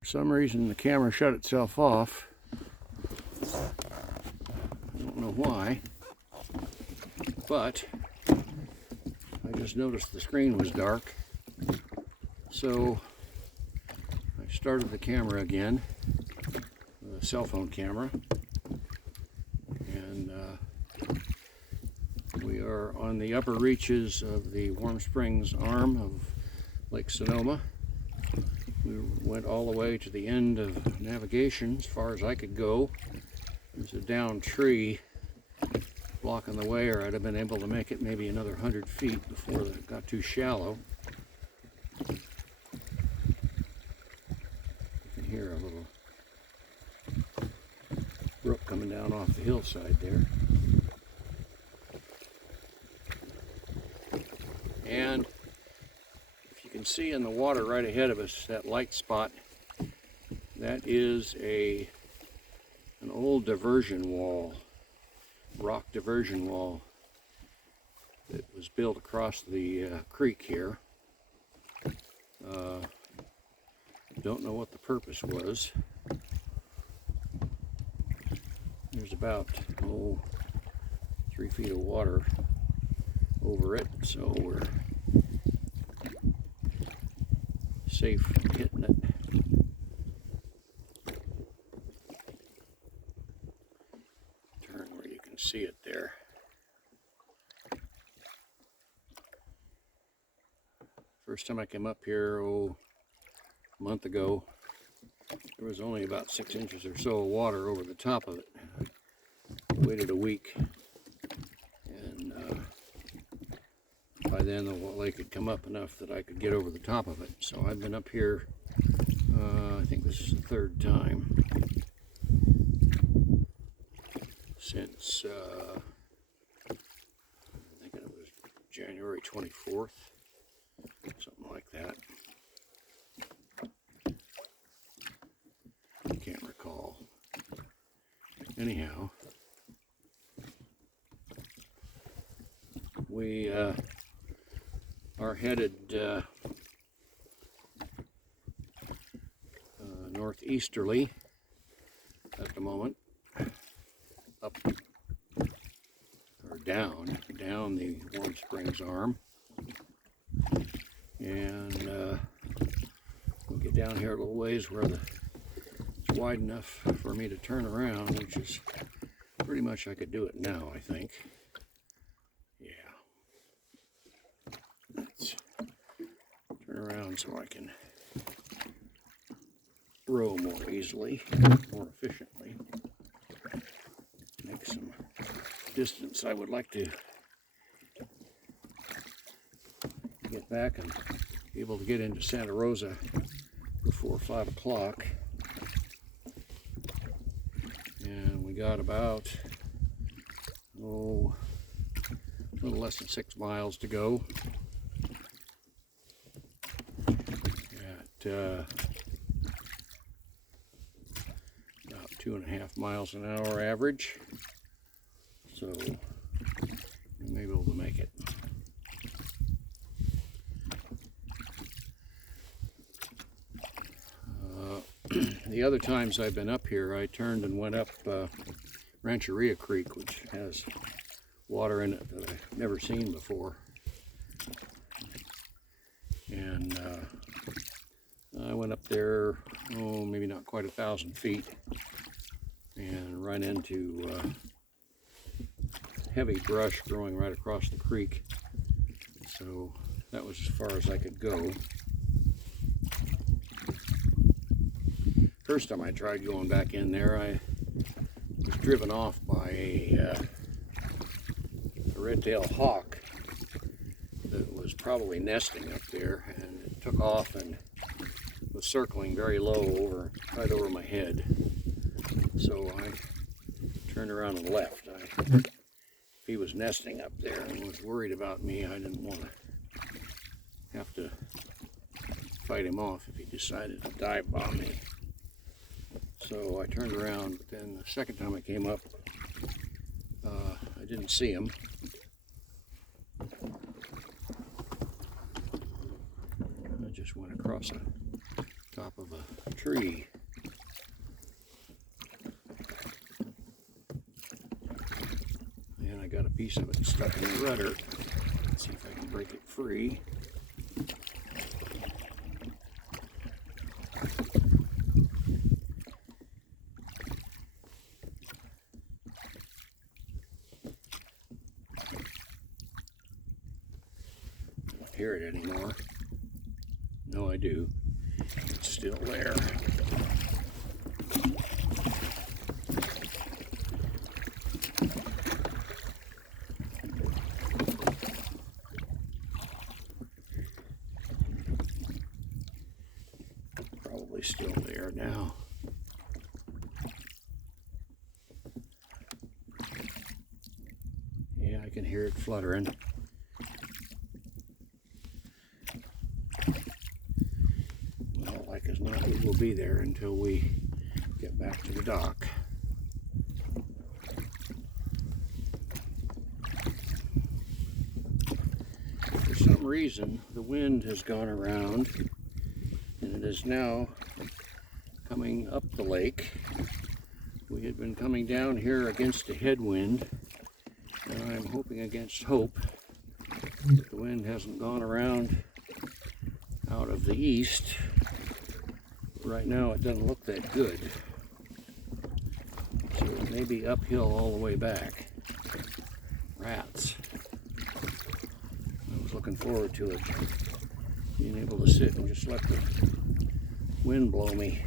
For some reason the camera shut itself off. I don't know why, but I just noticed the screen was dark, so I started the camera again, the cell phone camera, and we are on the upper reaches of the Warm Springs arm of Lake Sonoma. We went all the way to the end of navigation as far as I could go. There's a downed tree blocking the way, or I'd have been able to make it maybe another 100 feet before it got too shallow. You can hear a little brook coming down off the hillside there. And if you can see in the water right ahead of us, that light spot, that is an old diversion wall, rock diversion wall that was built across the creek here. Don't know what the purpose was. There's about 3 feet of water over it, so we're safe from hitting it. Turn where you can see it there. First time I came up here, a month ago, there was only about 6 inches or so of water over the top of it. I waited a week, and by then the lake had come up enough that I could get over the top of it. So I've been up here, I think this is the 3rd time since, I think it was January 24th, something like that. I can't recall. Anyhow, we are headed northeasterly at the moment, up or down the Warm Springs arm, and we'll get down here a little ways where it's wide enough for me to turn around, which is pretty much I could do it now, I think. Yeah. Let's turn around so I can row more easily, more efficiently. Make some distance. I would like to get back and be able to get into Santa Rosa before 5 o'clock. And we got about, a little less than 6 miles to go at about 2.5 miles an hour average. So we may be able to make it. The other times I've been up here, I turned and went up Rancheria Creek, which has water in it that I've never seen before. And I went up there, maybe not quite 1,000 feet, and run into heavy brush growing right across the creek. So that was as far as I could go. First time I tried going back in there, I was driven off by a red-tailed hawk that was probably nesting up there, and it took off and was circling very low right over my head. So I turned around and left. If he was nesting up there and was worried about me, I didn't want to have to fight him off if he decided to dive bomb me. So I turned around, but then the second time I came up, I didn't see him. I just went across the top of a tree. And I got a piece of it stuck in the rudder. Let's see if I can break it free. I don't hear it anymore. No, I do. It's still there. Probably still there now. Yeah, I can hear it fluttering. Well, like as not, it will be there until we get back to the dock. For some reason, the wind has gone around and it is now coming up the lake. We had been coming down here against a headwind, and I'm hoping against hope that the wind hasn't gone around out of the east. Right now it doesn't look that good, so it may be uphill all the way back. Rats. I was looking forward to it, being able to sit and just let the wind blow me.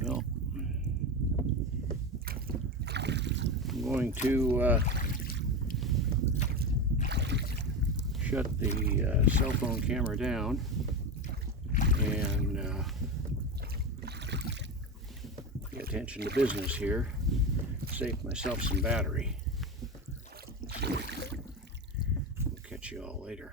Well, I'm going to shut the cell phone camera down and pay attention to business here, save myself some battery. So, we'll catch you all later.